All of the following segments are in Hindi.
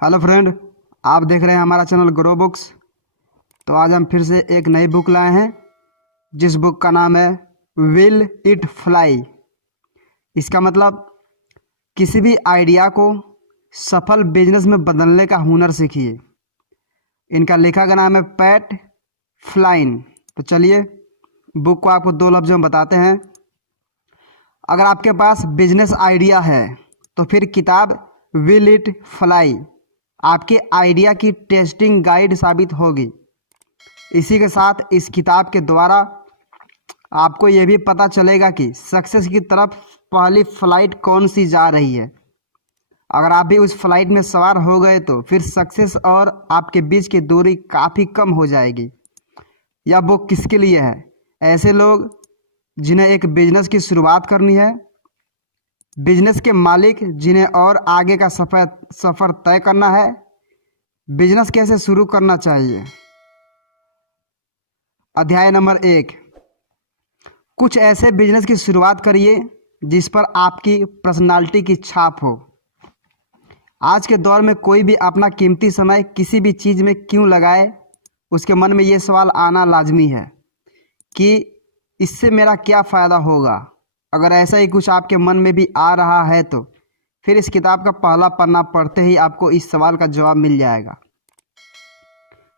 हेलो फ्रेंड, आप देख रहे हैं हमारा चैनल ग्रो बुक्स। तो आज हम फिर से एक नई बुक लाए हैं जिस बुक का नाम है विल इट फ्लाई। इसका मतलब किसी भी आइडिया को सफल बिजनेस में बदलने का हुनर सीखिए। इनका लेखक का नाम है पैट फ्लाइन। तो चलिए बुक को आपको दो लफ्ज़ों में बताते हैं। अगर आपके पास बिजनेस आइडिया है तो फिर किताब विल इट फ्लाई आपके आइडिया की टेस्टिंग गाइड साबित होगी। इसी के साथ इस किताब के द्वारा आपको ये भी पता चलेगा कि सक्सेस की तरफ पहली फ्लाइट कौन सी जा रही है। अगर आप भी उस फ्लाइट में सवार हो गए तो फिर सक्सेस और आपके बीच की दूरी काफ़ी कम हो जाएगी। यह बुक किसके लिए है? ऐसे लोग जिन्हें एक बिजनेस की शुरुआत करनी है, बिजनेस के मालिक जिन्हें और आगे का सफ़र तय करना है, बिजनेस कैसे शुरू करना चाहिए। अध्याय नंबर 1, कुछ ऐसे बिजनेस की शुरुआत करिए जिस पर आपकी पर्सनालिटी की छाप हो। आज के दौर में कोई भी अपना कीमती समय किसी भी चीज़ में क्यों लगाए, उसके मन में ये सवाल आना लाजमी है कि इससे मेरा क्या फ़ायदा होगा। अगर ऐसा ही कुछ आपके मन में भी आ रहा है तो फिर इस किताब का पहला पन्ना पढ़ते ही आपको इस सवाल का जवाब मिल जाएगा।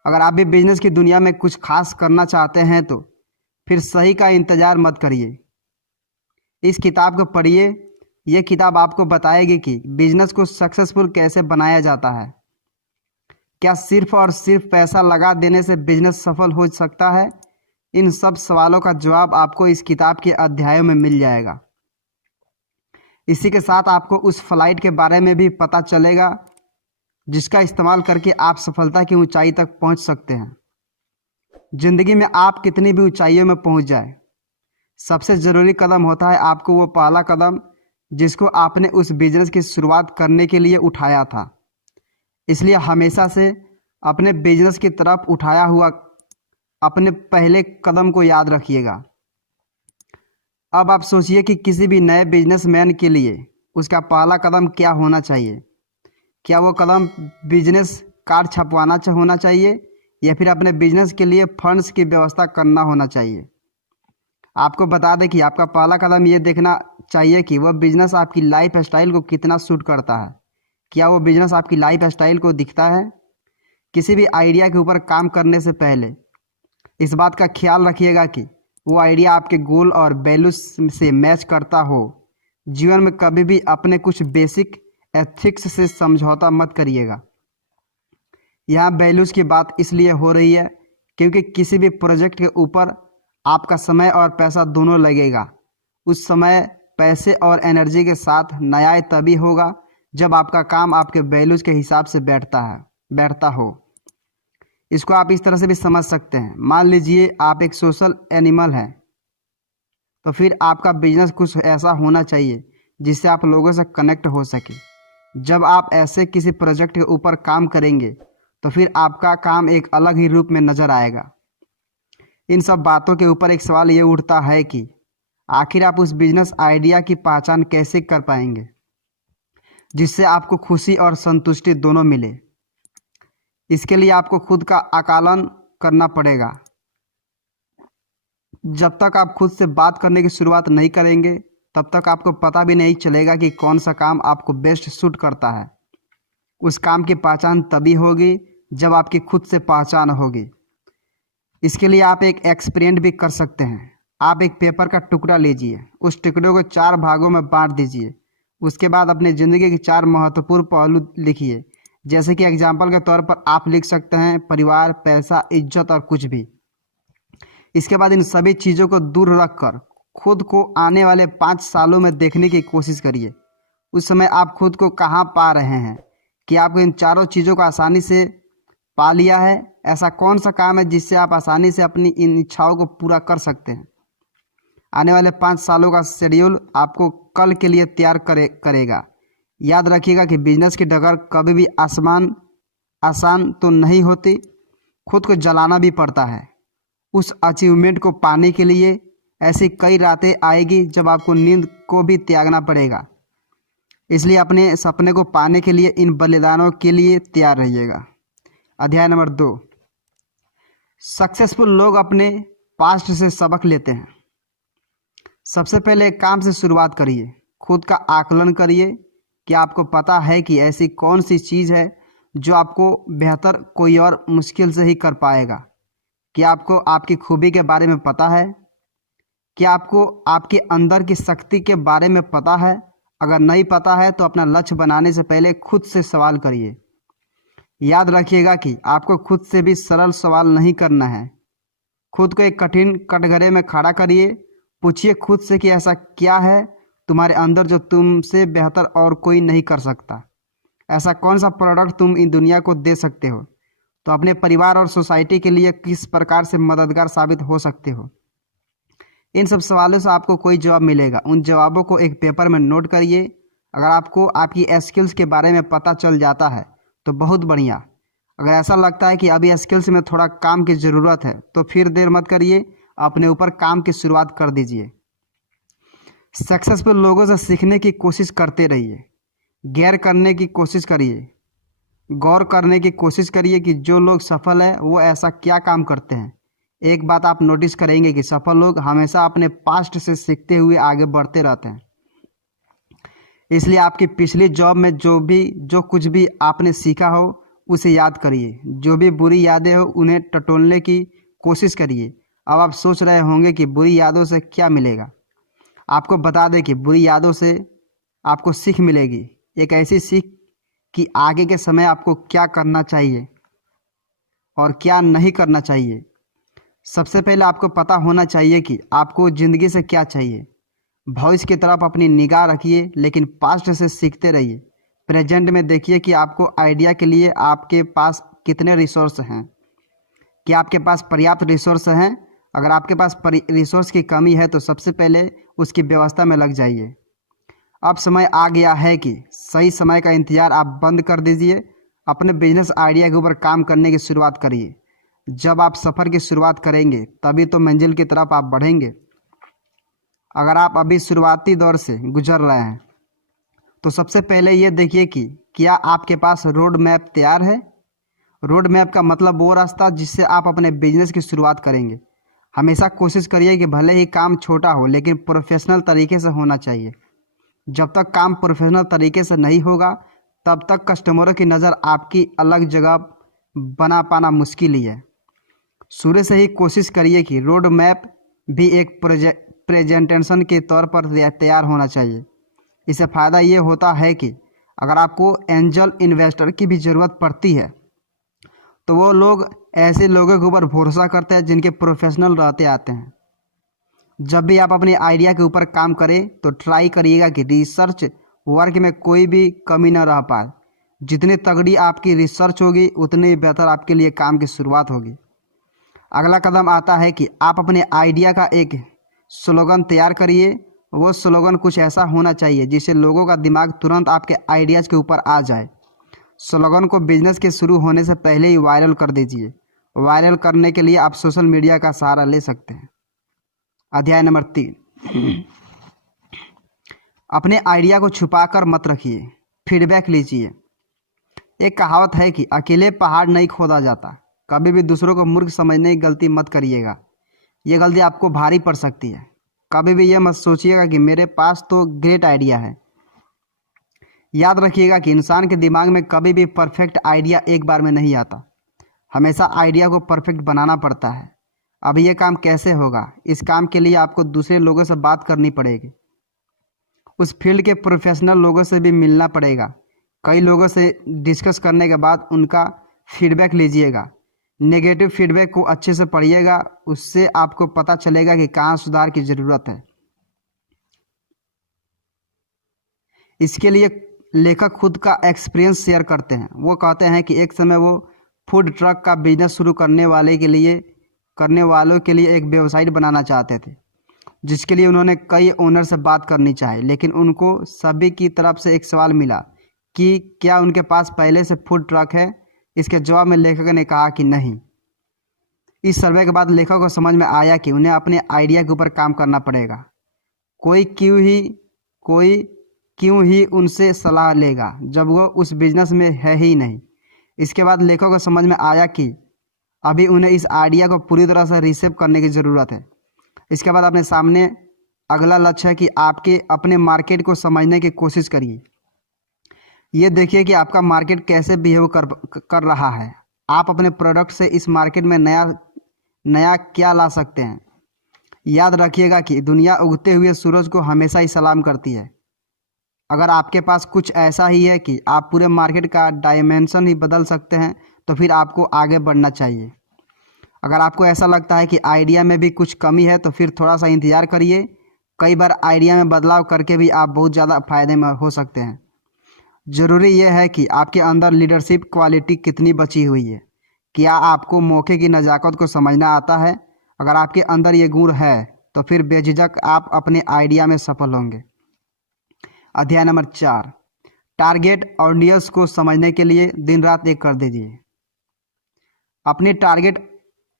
अगर आप भी बिजनेस की दुनिया में कुछ खास करना चाहते हैं तो फिर सही का इंतज़ार मत करिए। इस किताब को पढ़िए। यह किताब आपको बताएगी कि बिजनेस को सक्सेसफुल कैसे बनाया जाता है। क्या सिर्फ और सिर्फ पैसा लगा देने से बिजनेस सफल हो सकता है? इन सब सवालों का जवाब आपको इस किताब के अध्यायों में मिल जाएगा। इसी के साथ आपको उस फ्लाइट के बारे में भी पता चलेगा जिसका इस्तेमाल करके आप सफलता की ऊंचाई तक पहुंच सकते हैं। जिंदगी में आप कितनी भी ऊंचाइयों में पहुंच जाए, सबसे ज़रूरी कदम होता है आपको वो पहला कदम जिसको आपने उस बिजनेस की शुरुआत करने के लिए उठाया था। इसलिए हमेशा से अपने बिजनेस की तरफ उठाया हुआ अपने पहले कदम को याद रखिएगा। अब आप सोचिए कि किसी भी नए बिजनेसमैन के लिए उसका पहला कदम क्या होना चाहिए। क्या वो कदम बिजनेस कार्ड छपवाना होना चाहिए या फिर अपने बिजनेस के लिए फंड्स की व्यवस्था करना होना चाहिए। आपको बता दें कि आपका पहला कदम ये देखना चाहिए कि वह बिजनेस आपकी लाइफ स्टाइल को कितना सूट करता है। क्या वो बिजनेस आपकी लाइफ स्टाइल को दिखता है? किसी भी आइडिया के ऊपर काम करने से पहले इस बात का ख्याल रखिएगा कि वो आइडिया आपके गोल और वैल्यूज से मैच करता हो। जीवन में कभी भी अपने कुछ बेसिक एथिक्स से समझौता मत करिएगा। यहाँ वैल्यूज़ की बात इसलिए हो रही है क्योंकि किसी भी प्रोजेक्ट के ऊपर आपका समय और पैसा दोनों लगेगा। उस समय पैसे और एनर्जी के साथ न्याय तभी होगा जब आपका काम आपके वैल्यूज़ के हिसाब से बैठता हो। इसको आप इस तरह से भी समझ सकते हैं। मान लीजिए आप एक सोशल एनिमल हैं, तो फिर आपका बिजनेस कुछ ऐसा होना चाहिए जिससे आप लोगों से कनेक्ट हो सके। जब आप ऐसे किसी प्रोजेक्ट के ऊपर काम करेंगे तो फिर आपका काम एक अलग ही रूप में नज़र आएगा। इन सब बातों के ऊपर एक सवाल ये उठता है कि आखिर आप उस बिजनेस आइडिया की पहचान कैसे कर पाएंगे जिससे आपको खुशी और संतुष्टि दोनों मिले। इसके लिए आपको खुद का आकलन करना पड़ेगा। जब तक आप खुद से बात करने की शुरुआत नहीं करेंगे तब तक आपको पता भी नहीं चलेगा कि कौन सा काम आपको बेस्ट सूट करता है। उस काम की पहचान तभी होगी जब आपकी खुद से पहचान होगी। इसके लिए आप एक एक्सपेरिमेंट भी कर सकते हैं। आप एक पेपर का टुकड़ा लीजिए, उस टुकड़े को 4 भागों में बांट दीजिए। उसके बाद अपनी ज़िंदगी के 4 महत्वपूर्ण पहलू लिखिए। जैसे कि एग्जाम्पल के तौर पर आप लिख सकते हैं परिवार, पैसा, इज्जत और कुछ भी। इसके बाद इन सभी चीज़ों को दूर रखकर खुद को आने वाले 5 सालों में देखने की कोशिश करिए। उस समय आप खुद को कहाँ पा रहे हैं कि आपको इन चारों चीज़ों को आसानी से पा लिया है। ऐसा कौन सा काम है जिससे आप आसानी से अपनी इन इच्छाओं को पूरा कर सकते हैं। आने वाले 5 सालों का शेड्यूल आपको कल के लिए तैयार करेगा। याद रखिएगा कि बिजनेस की डगर कभी भी आसान तो नहीं होती, खुद को जलाना भी पड़ता है। उस अचीवमेंट को पाने के लिए ऐसी कई रातें आएगी जब आपको नींद को भी त्यागना पड़ेगा। इसलिए अपने सपने को पाने के लिए इन बलिदानों के लिए तैयार रहिएगा। अध्याय नंबर 2, सक्सेसफुल लोग अपने पास्ट से सबक लेते हैं। सबसे पहले एक काम से शुरुआत करिए, खुद का आकलन करिए कि आपको पता है कि ऐसी कौन सी चीज़ है जो आपको बेहतर कोई और मुश्किल से ही कर पाएगा। क्या आपको आपकी खूबी के बारे में पता है? क्या आपको आपके अंदर की शक्ति के बारे में पता है? अगर नहीं पता है तो अपना लक्ष्य बनाने से पहले खुद से सवाल करिए। याद रखिएगा कि आपको खुद से भी सरल सवाल नहीं करना है। खुद को एक कठिन कटघरे में खड़ा करिए, पूछिए खुद से कि ऐसा क्या है तुम्हारे अंदर जो तुमसे बेहतर और कोई नहीं कर सकता। ऐसा कौन सा प्रोडक्ट तुम इन दुनिया को दे सकते हो, तो अपने परिवार और सोसाइटी के लिए किस प्रकार से मददगार साबित हो सकते हो। इन सब सवालों से आपको कोई जवाब मिलेगा। उन जवाबों को एक पेपर में नोट करिए। अगर आपको आपकी स्किल्स के बारे में पता चल जाता है तो बहुत बढ़िया। अगर ऐसा लगता है कि अभी स्किल्स में थोड़ा काम की ज़रूरत है तो फिर देर मत करिए, अपने ऊपर काम की शुरुआत कर दीजिए। सक्सेसफुल लोगों से सीखने की कोशिश करते रहिए। गौर करने की कोशिश करिए कि जो लोग सफल हैं वो ऐसा क्या काम करते हैं। एक बात आप नोटिस करेंगे कि सफल लोग हमेशा अपने पास्ट से सीखते हुए आगे बढ़ते रहते हैं। इसलिए आपकी पिछली जॉब में जो कुछ भी आपने सीखा हो उसे याद करिए। जो भी बुरी यादें हो उन्हें टटोलने की कोशिश करिए। अब आप सोच रहे होंगे कि बुरी यादों से क्या मिलेगा। आपको बता दें कि बुरी यादों से आपको सीख मिलेगी, एक ऐसी सीख कि आगे के समय आपको क्या करना चाहिए और क्या नहीं करना चाहिए। सबसे पहले आपको पता होना चाहिए कि आपको ज़िंदगी से क्या चाहिए। भविष्य की तरफ अपनी निगाह रखिए, लेकिन पास्ट से सीखते रहिए। प्रेजेंट में देखिए कि आपको आइडिया के लिए आपके पास कितने रिसोर्स हैं। क्या आपके पास पर्याप्त रिसोर्स हैं? अगर आपके पास रिसोर्स की कमी है तो सबसे पहले उसकी व्यवस्था में लग जाइए। अब समय आ गया है कि सही समय का इंतज़ार आप बंद कर दीजिए। अपने बिजनेस आइडिया के ऊपर काम करने की शुरुआत करिए। जब आप सफ़र की शुरुआत करेंगे तभी तो मंजिल की तरफ आप बढ़ेंगे। अगर आप अभी शुरुआती दौर से गुजर रहे हैं तो सबसे पहले ये देखिए कि क्या आपके पास रोड मैप तैयार है। रोड मैप का मतलब वो रास्ता जिससे आप अपने बिजनेस की शुरुआत करेंगे। हमेशा कोशिश करिए कि भले ही काम छोटा हो लेकिन प्रोफेशनल तरीके से होना चाहिए। जब तक काम प्रोफेशनल तरीके से नहीं होगा तब तक कस्टमरों की नज़र आपकी अलग जगह बना पाना मुश्किल ही है। शुरू से ही कोशिश करिए कि रोड मैप भी एक प्रेजेंटेशन के तौर पर तैयार होना चाहिए। इससे फ़ायदा ये होता है कि अगर आपको एंजल इन्वेस्टर की भी ज़रूरत पड़ती है तो वो लोग ऐसे लोगों के ऊपर भरोसा करते हैं जिनके प्रोफेशनल रहते आते हैं। जब भी आप अपने आइडिया के ऊपर काम करें तो ट्राई करिएगा कि रिसर्च वर्क में कोई भी कमी न रह पाए। जितनी तगड़ी आपकी रिसर्च होगी उतनी ही बेहतर आपके लिए काम की शुरुआत होगी। अगला कदम आता है कि आप अपने आइडिया का एक स्लोगन तैयार करिए। वो स्लोगन कुछ ऐसा होना चाहिए जिससे लोगों का दिमाग तुरंत आपके आइडियाज़ के ऊपर आ जाए। स्लोगन को बिजनेस के शुरू होने से पहले ही वायरल कर दीजिए। वायरल करने के लिए आप सोशल मीडिया का सहारा ले सकते हैं। अध्याय नंबर 3, अपने आइडिया को छुपाकर मत रखिए, फीडबैक लीजिए। एक कहावत है कि अकेले पहाड़ नहीं खोदा जाता। कभी भी दूसरों को मूर्ख समझने की गलती मत करिएगा। ये गलती आपको भारी पड़ सकती है। कभी भी यह मत सोचिएगा कि मेरे पास तो ग्रेट आइडिया है। याद रखिएगा कि इंसान के दिमाग में कभी भी परफेक्ट आइडिया एक बार में नहीं आता। हमेशा आइडिया को परफेक्ट बनाना पड़ता है। अब ये काम कैसे होगा? इस काम के लिए आपको दूसरे लोगों से बात करनी पड़ेगी। उस फील्ड के प्रोफेशनल लोगों से भी मिलना पड़ेगा। कई लोगों से डिस्कस करने के बाद उनका फीडबैक लीजिएगा। नेगेटिव फीडबैक को अच्छे से पढ़िएगा, उससे आपको पता चलेगा कि कहाँ सुधार की ज़रूरत है। इसके लिए लेखक खुद का एक्सपीरियंस शेयर करते हैं। वो कहते हैं कि एक समय वो फूड ट्रक का बिजनेस शुरू करने वालों के लिए एक वेबसाइट बनाना चाहते थे, जिसके लिए उन्होंने कई ओनर से बात करनी चाहिए। लेकिन उनको सभी की तरफ से एक सवाल मिला कि क्या उनके पास पहले से फूड ट्रक है। इसके जवाब में लेखक ने कहा कि नहीं। इस सर्वे के बाद लेखक को समझ में आया कि उन्हें अपने आइडिया के ऊपर काम करना पड़ेगा। कोई क्यों ही उनसे सलाह लेगा जब वो उस बिजनेस में है ही नहीं। इसके बाद लेखक को समझ में आया कि अभी उन्हें इस आइडिया को पूरी तरह से रिसीव करने की ज़रूरत है। इसके बाद अपने सामने अगला लक्ष्य है कि आपके अपने मार्केट को समझने की कोशिश करिए। ये देखिए कि आपका मार्केट कैसे बिहेव कर रहा है। आप अपने प्रोडक्ट से इस मार्केट में नया क्या ला सकते हैं। याद रखिएगा कि दुनिया उगते हुए सूरज को हमेशा ही सलाम करती है। अगर आपके पास कुछ ऐसा ही है कि आप पूरे मार्केट का डायमेंशन ही बदल सकते हैं तो फिर आपको आगे बढ़ना चाहिए। अगर आपको ऐसा लगता है कि आइडिया में भी कुछ कमी है तो फिर थोड़ा सा इंतज़ार करिए। कई बार आइडिया में बदलाव करके भी आप बहुत ज़्यादा फायदे में हो सकते हैं। ज़रूरी यह है कि आपके अंदर लीडरशिप क्वालिटी कितनी बची हुई है। क्या आपको मौके की नज़ाकत को समझना आता है? अगर आपके अंदर ये गुण है तो फिर बेझिझक आप अपने आइडिया में सफल होंगे। अध्याय नंबर 4, टारगेट ऑडियंस को समझने के लिए दिन रात एक कर दीजिए। अपने टारगेट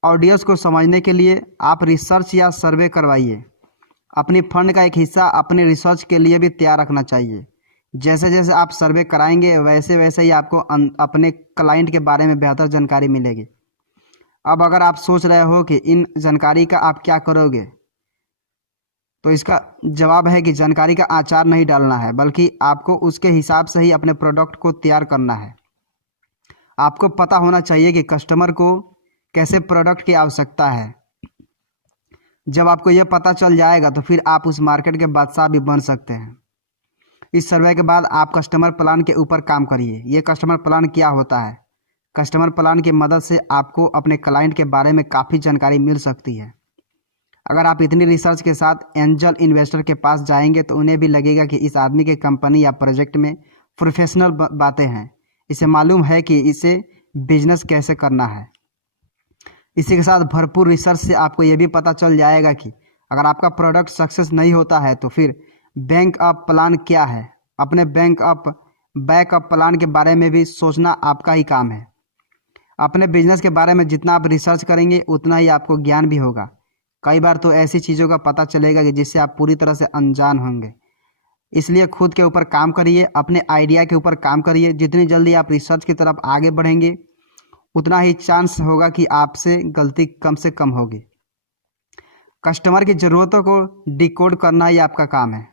ऑडियंस को समझने के लिए आप रिसर्च या सर्वे करवाइए। अपनी फंड का एक हिस्सा अपने रिसर्च के लिए भी तैयार रखना चाहिए। जैसे जैसे आप सर्वे कराएंगे वैसे वैसे ही आपको अपने क्लाइंट के बारे में बेहतर जानकारी मिलेगी। अब अगर आप सोच रहे हो कि इन जानकारी का आप क्या करोगे, तो इसका जवाब है कि जानकारी का आचार नहीं डालना है, बल्कि आपको उसके हिसाब से ही अपने प्रोडक्ट को तैयार करना है। आपको पता होना चाहिए कि कस्टमर को कैसे प्रोडक्ट की आवश्यकता है। जब आपको यह पता चल जाएगा तो फिर आप उस मार्केट के बादशाह भी बन सकते हैं। इस सर्वे के बाद आप कस्टमर प्लान के ऊपर काम करिए। ये कस्टमर प्लान क्या होता है? कस्टमर प्लान की मदद से आपको अपने क्लाइंट के बारे में काफ़ी जानकारी मिल सकती है। अगर आप इतनी रिसर्च के साथ एंजल इन्वेस्टर के पास जाएंगे तो उन्हें भी लगेगा कि इस आदमी के कंपनी या प्रोजेक्ट में प्रोफेशनल बातें हैं, इसे मालूम है कि इसे बिजनेस कैसे करना है। इसी के साथ भरपूर रिसर्च से आपको ये भी पता चल जाएगा कि अगर आपका प्रोडक्ट सक्सेस नहीं होता है तो फिर बैकअप प्लान क्या है। अपने बैकअप प्लान के बारे में भी सोचना आपका ही काम है। अपने बिजनेस के बारे में जितना आप रिसर्च करेंगे उतना ही आपको ज्ञान भी होगा। कई बार तो ऐसी चीज़ों का पता चलेगा कि जिससे आप पूरी तरह से अनजान होंगे। इसलिए खुद के ऊपर काम करिए, अपने आइडिया के ऊपर काम करिए। जितनी जल्दी आप रिसर्च की तरफ आगे बढ़ेंगे उतना ही चांस होगा कि आपसे गलती कम से कम होगी। कस्टमर की ज़रूरतों को डिकोड करना ही आपका काम है।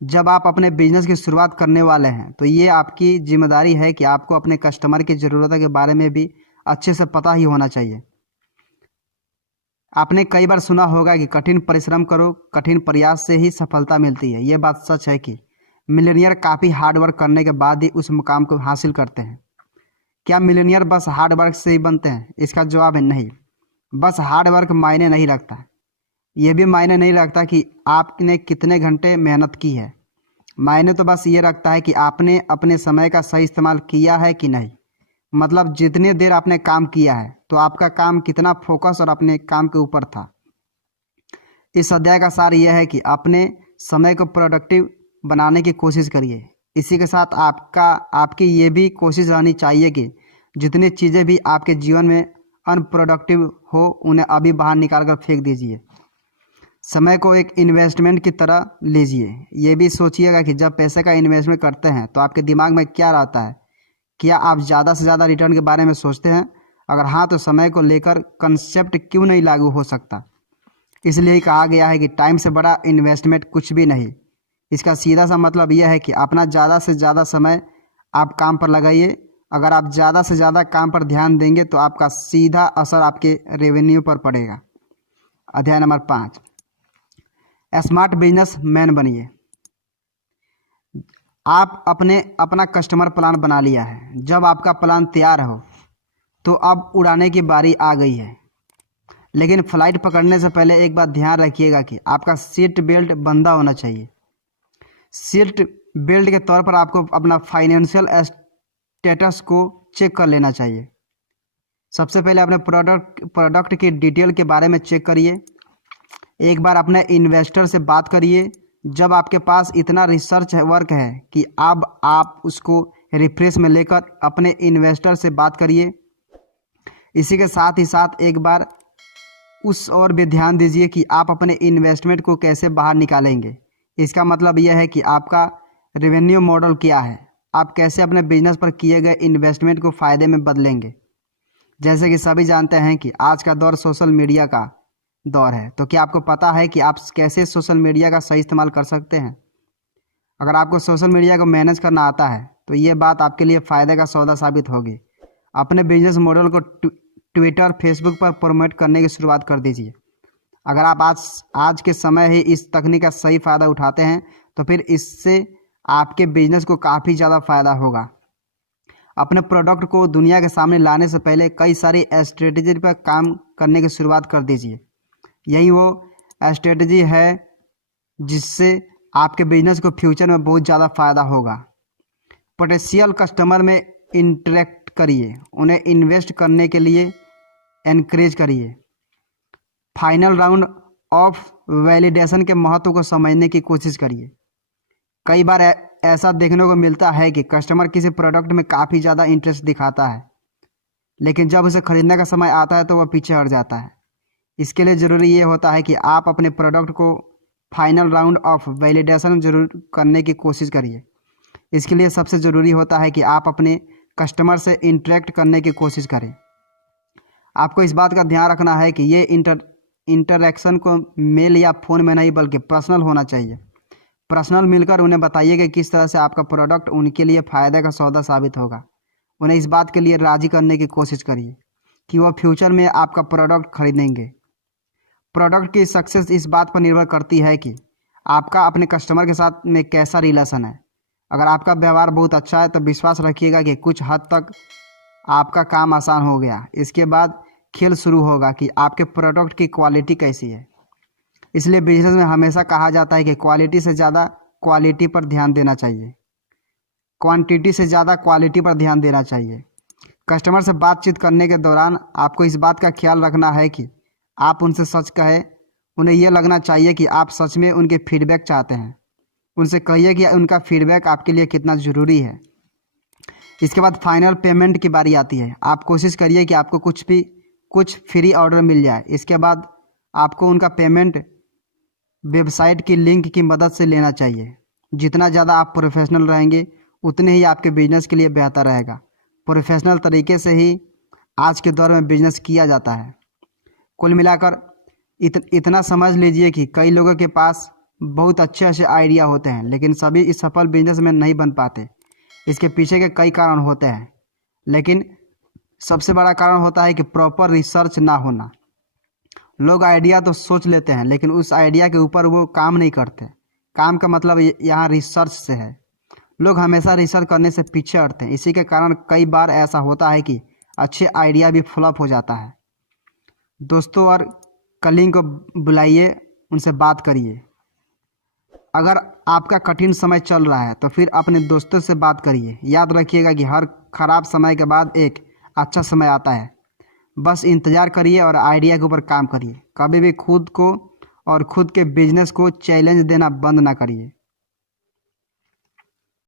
जब आप अपने बिजनेस की शुरुआत करने वाले हैं तो ये आपकी जिम्मेदारी है कि आपको अपने कस्टमर की ज़रूरतों के बारे में भी अच्छे से पता ही होना चाहिए। आपने कई बार सुना होगा कि कठिन परिश्रम करो, कठिन प्रयास से ही सफलता मिलती है। ये बात सच है कि मिलियनियर काफ़ी हार्डवर्क करने के बाद ही उस मुकाम को हासिल करते हैं। क्या मिलियनियर बस हार्डवर्क से ही बनते हैं? इसका जवाब है नहीं। बस हार्डवर्क मायने नहीं रखता, ये भी मायने नहीं रखता कि आपने कितने घंटे मेहनत की है। मायने तो बस ये रखता है कि आपने अपने समय का सही इस्तेमाल किया है कि नहीं। मतलब जितनी देर आपने काम किया है तो आपका काम कितना फोकस और अपने काम के ऊपर था। इस अध्याय का सार यह है कि अपने समय को प्रोडक्टिव बनाने की कोशिश करिए। इसी के साथ आपकी ये भी कोशिश रहनी चाहिए कि जितनी चीज़ें भी आपके जीवन में अनप्रोडक्टिव हो उन्हें अभी बाहर निकाल कर फेंक दीजिए। समय को एक इन्वेस्टमेंट की तरह लीजिए। ये भी सोचिएगा कि जब पैसे का इन्वेस्टमेंट करते हैं तो आपके दिमाग में क्या रहता है। क्या आप ज़्यादा से ज़्यादा रिटर्न के बारे में सोचते हैं? अगर हाँ तो समय को लेकर कंसेप्ट क्यों नहीं लागू हो सकता। इसलिए ही कहा गया है कि टाइम से बड़ा इन्वेस्टमेंट कुछ भी नहीं। इसका सीधा सा मतलब यह है कि अपना ज़्यादा से ज़्यादा समय आप काम पर लगाइए। अगर आप ज़्यादा से ज़्यादा काम पर ध्यान देंगे तो आपका सीधा असर आपके रेवेन्यू पर पड़ेगा। अध्याय नंबर 5, स्मार्ट बिजनेस मैन बनिए। आप अपना कस्टमर प्लान बना लिया है। जब आपका प्लान तैयार हो तो अब उड़ाने की बारी आ गई है। लेकिन फ्लाइट पकड़ने से पहले एक बात ध्यान रखिएगा कि आपका सीट बेल्ट बंधा होना चाहिए। सीट बेल्ट के तौर पर आपको अपना फाइनेंशियल स्टेटस को चेक कर लेना चाहिए। सबसे पहले अपने प्रोडक्ट की डिटेल के बारे में चेक करिए। एक बार अपने इन्वेस्टर से बात करिए। जब आपके पास इतना रिसर्च वर्क है कि अब आप उसको रिफ्रेश में लेकर अपने इन्वेस्टर से बात करिए। इसी के साथ ही साथ एक बार उस और भी ध्यान दीजिए कि आप अपने इन्वेस्टमेंट को कैसे बाहर निकालेंगे। इसका मतलब यह है कि आपका रेवेन्यू मॉडल क्या है, आप कैसे अपने बिजनेस पर किए गए इन्वेस्टमेंट को फ़ायदे में बदलेंगे। जैसे कि सभी जानते हैं कि आज का दौर सोशल मीडिया का दौर है, तो क्या आपको पता है कि आप कैसे सोशल मीडिया का सही इस्तेमाल कर सकते हैं। अगर आपको सोशल मीडिया को मैनेज करना आता है तो ये बात आपके लिए फ़ायदे का सौदा साबित होगी। अपने बिजनेस मॉडल को ट्विटर, फेसबुक पर प्रमोट करने की शुरुआत कर दीजिए। अगर आप आज के समय ही इस तकनीक का सही फ़ायदा उठाते हैं तो फिर इससे आपके बिजनेस को काफ़ी ज़्यादा फ़ायदा होगा। अपने प्रोडक्ट को दुनिया के सामने लाने से पहले कई सारी स्ट्रेटजी पर काम करने की शुरुआत कर दीजिए। यही वो स्ट्रेटजी है जिससे आपके बिजनेस को फ्यूचर में बहुत ज़्यादा फ़ायदा होगा। पोटेंशियल कस्टमर में इंटरेक्ट करिए, उन्हें इन्वेस्ट करने के लिए एनकरेज करिए। फाइनल राउंड ऑफ वैलिडेशन के महत्व को समझने की कोशिश करिए। कई बार ऐसा देखने को मिलता है कि कस्टमर किसी प्रोडक्ट में काफ़ी ज़्यादा इंटरेस्ट दिखाता है, लेकिन जब उसे खरीदने का समय आता है तो वह पीछे हट जाता है। इसके लिए ज़रूरी ये होता है कि आप अपने प्रोडक्ट को फाइनल राउंड ऑफ वैलिडेशन जरूर करने की कोशिश करिए। इसके लिए सबसे ज़रूरी होता है कि आप अपने कस्टमर से इंटरेक्ट करने की कोशिश करें। आपको इस बात का ध्यान रखना है कि ये इंटरेक्शन को मेल या फ़ोन में नहीं बल्कि पर्सनल होना चाहिए। पर्सनल मिलकर उन्हें बताइए कि किस तरह से आपका प्रोडक्ट उनके लिए फ़ायदे का सौदा साबित होगा। उन्हें इस बात के लिए राज़ी करने की कोशिश करिए कि वह फ्यूचर में आपका प्रोडक्ट खरीदेंगे। प्रोडक्ट की सक्सेस इस बात पर निर्भर करती है कि आपका अपने कस्टमर के साथ में कैसा रिलेशन है। अगर आपका व्यवहार बहुत अच्छा है तो विश्वास रखिएगा कि कुछ हद तक आपका काम आसान हो गया। इसके बाद खेल शुरू होगा कि आपके प्रोडक्ट की क्वालिटी कैसी है। इसलिए बिजनेस में हमेशा कहा जाता है कि क्वालिटी से ज़्यादा क्वालिटी पर ध्यान देना चाहिए, क्वांटिटी से ज़्यादा क्वालिटी पर ध्यान देना चाहिए। कस्टमर से बातचीत करने के दौरान आपको इस बात का ख्याल रखना है कि आप उनसे सच कहें। उन्हें यह लगना चाहिए कि आप सच में उनके फीडबैक चाहते हैं। उनसे कहिए कि उनका फीडबैक आपके लिए कितना ज़रूरी है। इसके बाद फाइनल पेमेंट की बारी आती है। आप कोशिश करिए कि आपको कुछ फ्री ऑर्डर मिल जाए। इसके बाद आपको उनका पेमेंट वेबसाइट की लिंक की मदद से लेना चाहिए। जितना ज़्यादा आप प्रोफेशनल रहेंगे उतने ही आपके बिजनेस के लिए बेहतर रहेगा। प्रोफेशनल तरीके से ही आज के दौर में बिजनेस किया जाता है। कुल मिलाकर इतना समझ लीजिए कि कई लोगों के पास बहुत अच्छे आइडिया होते हैं, लेकिन सभी इस सफल बिजनेस में नहीं बन पाते। इसके पीछे के कई कारण होते हैं, लेकिन सबसे बड़ा कारण होता है कि प्रॉपर रिसर्च ना होना। लोग आइडिया तो सोच लेते हैं, लेकिन उस आइडिया के ऊपर वो काम नहीं करते। काम का मतलब यहाँ रिसर्च से है। लोग हमेशा रिसर्च करने से पीछे हटते हैं। इसी के कारण कई बार ऐसा होता है कि अच्छे आइडिया भी फ्लॉप हो जाता है। दोस्तों और कलीग को बुलाइए, उनसे बात करिए। अगर आपका कठिन समय चल रहा है तो फिर अपने दोस्तों से बात करिए। याद रखिएगा कि हर ख़राब समय के बाद एक अच्छा समय आता है। बस इंतज़ार करिए और आइडिया के ऊपर काम करिए। कभी भी खुद को और खुद के बिजनेस को चैलेंज देना बंद ना करिए।